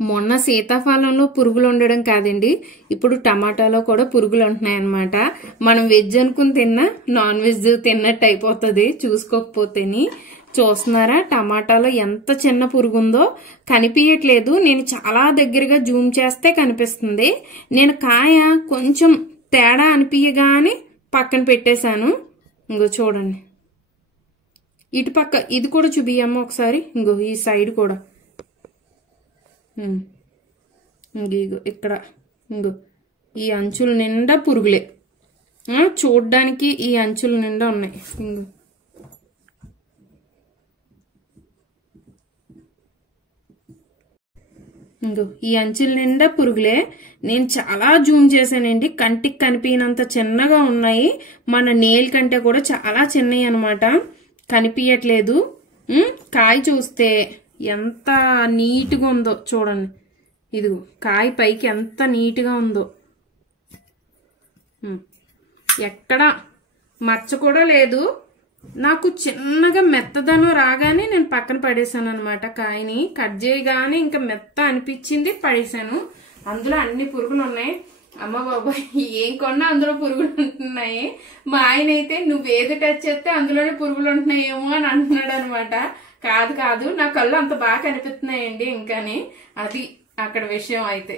మొన్న సీతాఫలంలో పురుగులు ఉండడం కాదండి, ఇప్పుడు టమాటాలో కూడా పురుగులు ఉంటున్నాయి అన్నమాట. మనం వెజ్ అనుకుని తిన్నా నాన్ వెజ్ తిన్నట్టు అయిపోతుంది చూసుకోకపోతేని. చూస్తున్నారా టమాటాలో ఎంత చిన్న పురుగు ఉందో, కనిపించట్లేదు. నేను చాలా దగ్గరగా జూమ్ చేస్తే కనిపిస్తుంది. నేను కాయ కొంచెం తేడా అనిపించగానే పక్కన పెట్టేశాను. ఇంకో చూడండి, ఇటు పక్క ఇది కూడా చూపియమ్మ ఒకసారి. ఇంకో ఈ సైడ్ కూడా ఇంకో ఇక్కడ ఇంకో ఈ అంచుల నిండా పురుగులే. చూడ్డానికి ఈ అంచుల నిండా ఉన్నాయి. ఇంకో ఈ అంచుల నిండా పురుగులే. నేను చాలా జూమ్ చేశానండి, కంటికి కనిపించినంత చిన్నగా ఉన్నాయి. మన నేల్ కంటే కూడా చాలా చిన్నవి అనమాట, కనిపించట్లేదు. కాయ చూస్తే ఎంత నీట్గా ఉందో చూడండి. ఇదిగో కాయ పైకి ఎంత నీట్గా ఉందో, ఎక్కడ మచ్చ కూడా లేదు. నాకు చిన్నగా మెత్తదనం రాగానే నేను పక్కన పడేసాను అనమాట. కాయని కట్ చేయగానే ఇంకా మెత్త అనిపించింది, పడేసాను. అందులో అన్ని పురుగులు ఉన్నాయి. అమ్మ బాబాయ్ ఏం కొన్నా అందులో పురుగులు ఉంటున్నాయి. మా ఆయన అయితే నువ్వేది టచ్ చేస్తే అందులోనే పురుగులు ఉంటున్నాయేమో అని అంటున్నాడు అనమాట. కాదు కాదు, నా కళ్ళు అంత బాగా కనిపిస్తున్నాయండి ఇంకాని. అది అక్కడ విషయం అయితే.